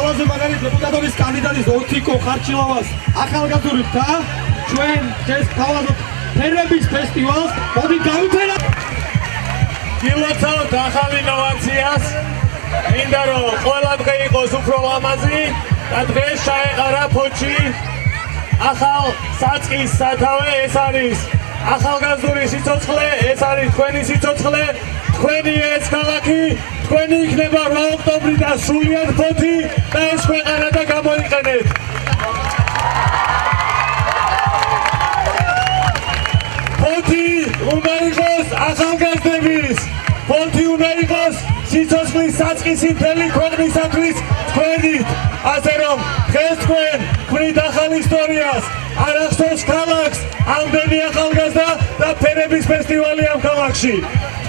ყველაზე მაგარი დეპუტატობის კანდიდატის ოთიკო ხარჩილავას ახალგაზრდობთ და ჩვენ ეს გავაზრდოთ ფერების ფესტივალს. მოდი გავიფეროთ. გილოცავთ ახალ ინოვაციას. მინდა რომ ყველა დღე იყოს უფრო ლამაზი და დღეს ჩაეყარა ფოთში ახალ საწყის სათავე. ეს არის ახალგაზრდული სიცოცხლე, ეს არის თქვენი სიცოცხლე, თქვენი ეს ქალაქი, თქვენი იქნება 8 ოქტომბრიდან სრულიად ფოთი და ეს ქვეყანა და გამოიყენეთ. ფოთი უნდა იყოს ახალგაზრდების, ფოთი უნდა იყოს სიცოცხლის საწყისი მთელი ქვეყნისათვის თქვენით, ასე რომ დღეს თქვენ ქმნით ახალ ისტორიას, არ ახსოვს ქალაქს ამდენი ახალგაზრდა და ფერების ფესტივალი ამ ქალაქში.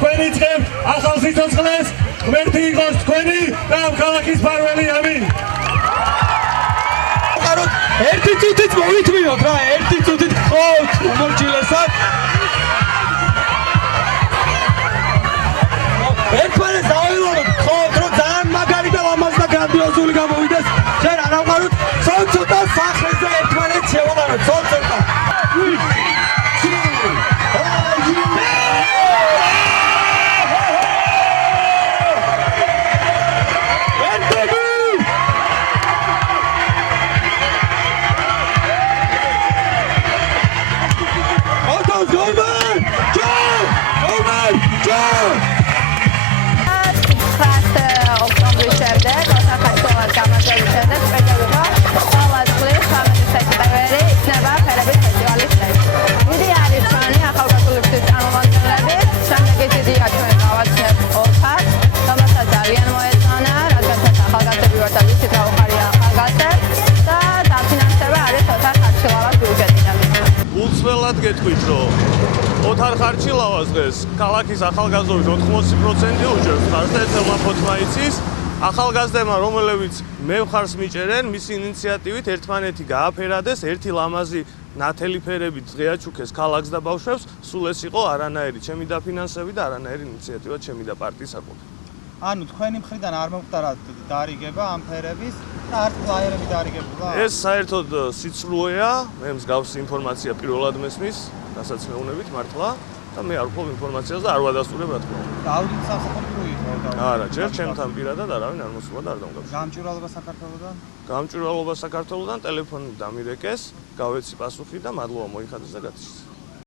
თქვენი წევთ ახალ სიცოცხლეს, ღმერთი იყოს თქვენი და ამ ქალაქის მფარველი. ამინ. ერთი წუთით მოვითმინოთ რა, ერთი წუთით ხოთ უმორჩილესად. ერთმანეთს დავივლოთ ხოთ, რომ ძალიან მაგარი და ლამაზი და გრანდიოზული გამოვიდეს. შენ არ ავყაროთ ცოტა სახლზე ერთმანეთს შევაყაროთ, ცოტა. უცვლელად გეტყვით, რომ ოთარ ხარჩილავას დღეს ქალაქის ახალგაზრდობის 80% უჭერს ხარს და ეთელმა ფოთმა იცის. ახალგაზრდებმა, რომელებიც მე მხარს მიჭერენ, მისი ინიციატივით ერთმანეთი გააფერადეს, ერთი ლამაზი ნათელი ფერებით დღეაჩუქეს ქალაქს და ბავშვებს. სულ ეს იყო არანაირი ჩემი დაფინანსები და არანაირი ინიციატივა ჩემი და პარტიის საკუთრებით. ანუ თქვენი მხრიდან არ მომხდარა დარიგება ამ ფერების და არც ფლაიერები დარიგებულა? ეს საერთოდ სიცრუეა, მე მსგავსი ინფორმაცია პირველად მესმის, რასაც მეუბნებით მართლა და მე არ ვქობ ინფორმაციას და არ ვადასტურებ რა თქმა უნდა. დაუდით სამსახური იყო და არა, ჯერ ჩემთან პირადად არავინ არ მოსულა და არ დამგავშვა. გამჭვირვალობა საქართველოსდან? გამჭვირვალობა საქართველოსდან ტელეფონით დამირეკეს, გავეცი პასუხი და მადლობა მოიხადეს და გათიშეს.